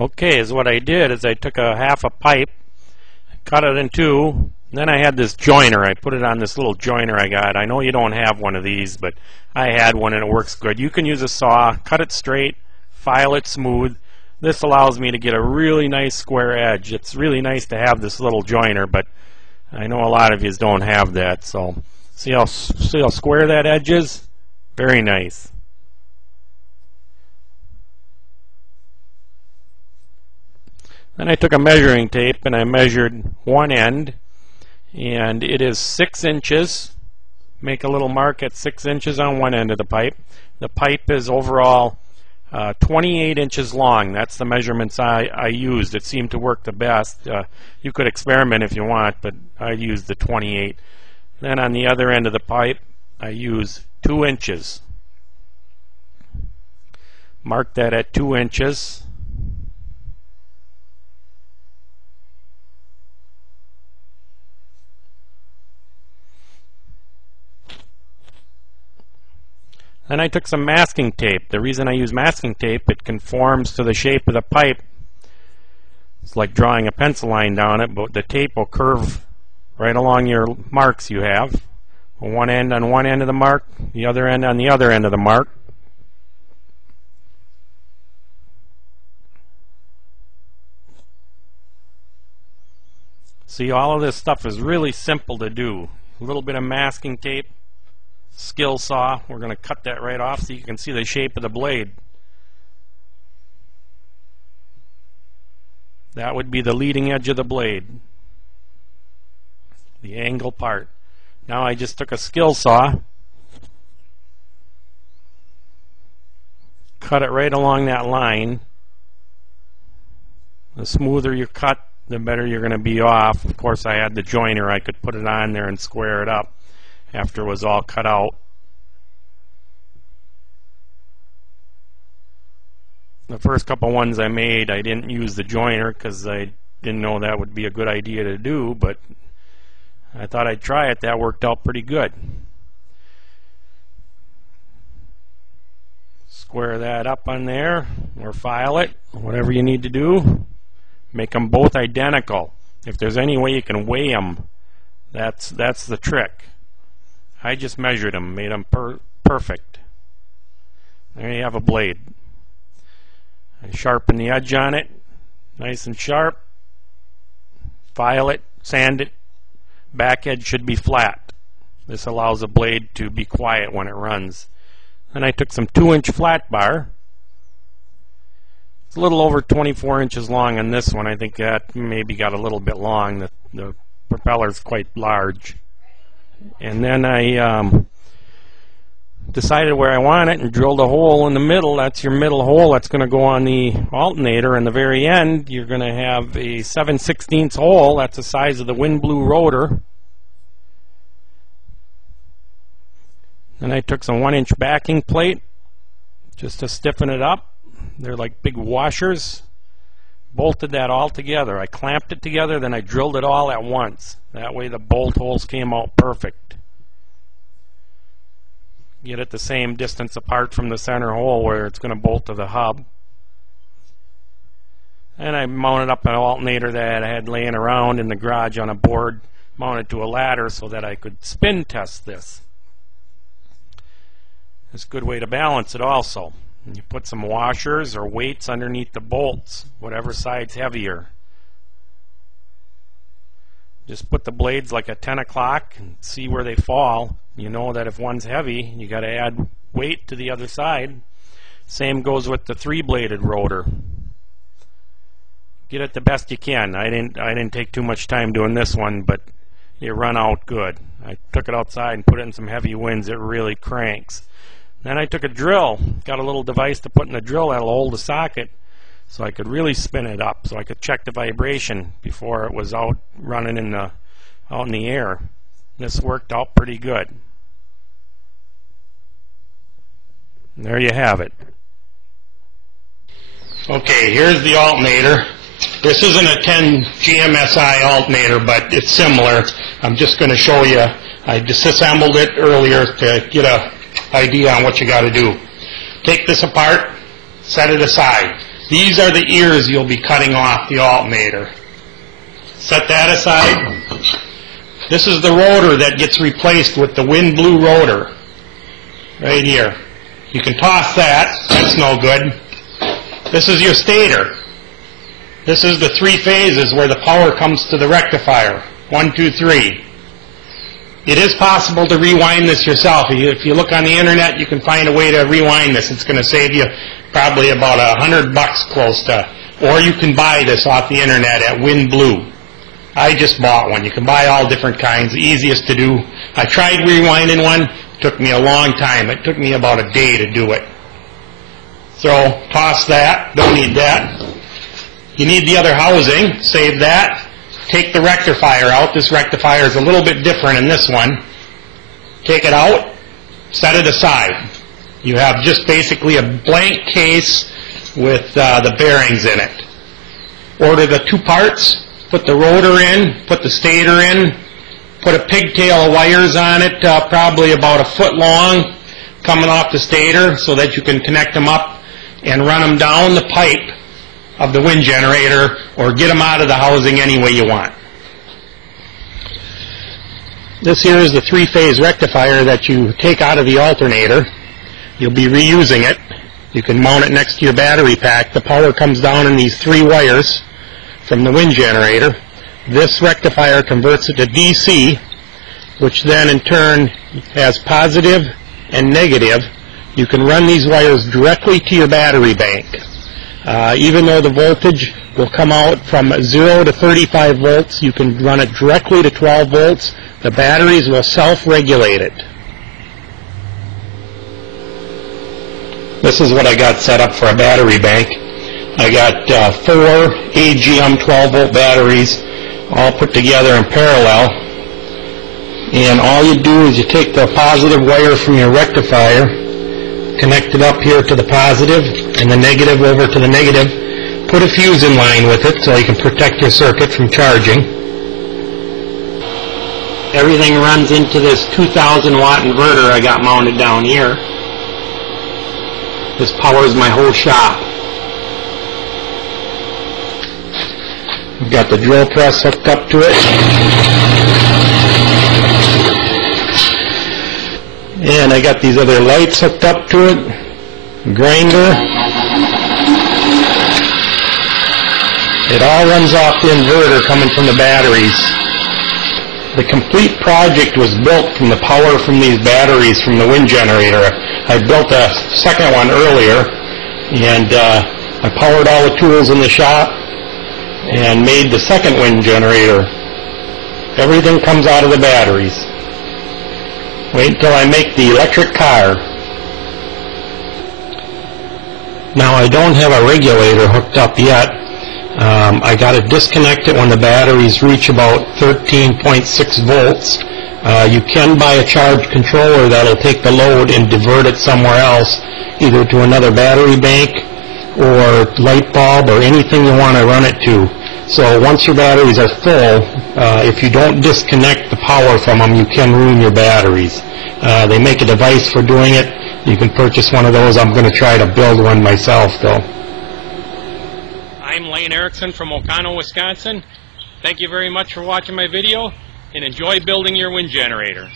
Okay, is what I did is I took a half a pipe, cut it in two, then I had this joiner. I put it on this little joiner I got. I know you don't have one of these, but I had one and it works good. You can use a saw, cut it straight, file it smooth. This allows me to get a really nice square edge. It's really nice to have this little joiner, but I know a lot of you don't have that. So see how square that edge is? Very nice. Then I took a measuring tape and I measured one end, and it is 6 inches. Make a little mark at 6 inches on one end of the pipe. The pipe is overall 28 inches long. That's the measurements I used. It seemed to work the best. You could experiment if you want, but I used the 28. Then on the other end of the pipe, I use 2 inches. Mark that at 2 inches. Then I took some masking tape. The reason I use masking tape, it conforms to the shape of the pipe. It's like drawing a pencil line down it, but the tape will curve right along your marks you have. One end on one end of the mark, the other end on the other end of the mark. See, all of this stuff is really simple to do. A little bit of masking tape. Skill saw, we're going to cut that right off so you can see the shape of the blade. That would be the leading edge of the blade, the angle part. Now I just took a skill saw, cut it right along that line. The smoother you cut, the better you're going to be off. Of course, I had the joiner. I could put it on there and square it up after it was all cut out. The first couple ones I made, I didn't use the joiner because I didn't know that would be a good idea to do, but I thought I'd try it. That worked out pretty good. Square that up on there, or file it, whatever you need to do. Make them both identical. If there's any way you can weigh them, that's the trick. I just measured them, made them perfect. There you have a blade. I sharpen the edge on it, nice and sharp. File it, sand it. Back edge should be flat. This allows the blade to be quiet when it runs. Then I took some 2-inch flat bar. It's a little over 24 inches long on this one. I think that maybe got a little bit long. The propeller's quite large. And then I decided where I want it and drilled a hole in the middle. That's your middle hole. That's going to go on the alternator. In the very end, you're going to have a 7/16 hole. That's the size of the wind blue rotor. Then I took some 1-inch backing plate just to stiffen it up. They're like big washers. Bolted that all together. I clamped it together, then I drilled it all at once. That way the bolt holes came out perfect. Get it the same distance apart from the center hole where it's going to bolt to the hub. And I mounted up an alternator that I had laying around in the garage on a board, mounted to a ladder so that I could spin test this. It's a good way to balance it also. And you put some washers or weights underneath the bolts, whatever side's heavier. Just put the blades like at 10 o'clock and see where they fall. You know that if one's heavy, you got to add weight to the other side. Same goes with the 3-bladed rotor. Get it the best you can. I didn't take too much time doing this one, but it run out good. I took it outside and put it in some heavy winds. It really cranks. Then I took a drill, got a little device to put in the drill that'll hold the socket so I could really spin it up, so I could check the vibration before it was out running out in the air. This worked out pretty good. And there you have it. Okay, here's the alternator. This isn't a 10 GMSI alternator, but it's similar. I'm just going to show you. I disassembled it earlier to get an idea on what you got to do. Take this apart, set it aside. These are the ears you'll be cutting off the alternator. Set that aside. This is the rotor that gets replaced with the wind blue rotor. Right here. You can toss that. That's no good. This is your stator. This is the 3 phases where the power comes to the rectifier. 1, 2, 3. It is possible to rewind this yourself. If you look on the internet, you can find a way to rewind this. It's going to save you probably about $100 close to. Or you can buy this off the internet at Wind Blue. I just bought one. You can buy all different kinds. The easiest to do. I tried rewinding one. It took me a long time. It took me about a day to do it. So toss that. Don't need that. You need the other housing. Save that. Take the rectifier out. This rectifier is a little bit different in this one. Take it out. Set it aside. You have just basically a blank case with the bearings in it. Order the 2 parts. Put the rotor in. Put the stator in. Put a pigtail of wires on it, probably about 1 foot long, coming off the stator so that you can connect them up and run them down the pipe of the wind generator, or get them out of the housing any way you want. This here is the 3-phase rectifier that you take out of the alternator. You'll be reusing it. You can mount it next to your battery pack. The power comes down in these 3 wires from the wind generator. This rectifier converts it to DC, which then in turn has positive and negative. You can run these wires directly to your battery bank. Even though the voltage will come out from 0 to 35 volts, you can run it directly to 12 volts. The batteries will self-regulate it. This is what I got set up for a battery bank. I got 4 AGM 12-volt batteries all put together in parallel. And all you do is you take the positive wire from your rectifier, connect it up here to the positive, and the negative over to the negative. Put a fuse in line with it so you can protect your circuit from charging. Everything runs into this 2,000 watt inverter I got mounted down here. This powers my whole shop. I've got the drill press hooked up to it. And I got these other lights hooked up to it. Grinder. It all runs off the inverter coming from the batteries. The complete project was built from the power from these batteries from the wind generator. I built a second one earlier, and I powered all the tools in the shop and made the second wind generator. Everything comes out of the batteries. Wait until I make the electric car. Now I don't have a regulator hooked up yet. I got to disconnect it when the batteries reach about 13.6 volts. You can buy a charge controller that'll take the load and divert it somewhere else, either to another battery bank or light bulb or anything you want to run it to. So once your batteries are full, if you don't disconnect the power from them, you can ruin your batteries. They make a device for doing it. You can purchase one of those. I'm going to try to build one myself, though. I'm Lane Erickson from Oconto, Wisconsin. Thank you very much for watching my video, and enjoy building your wind generator.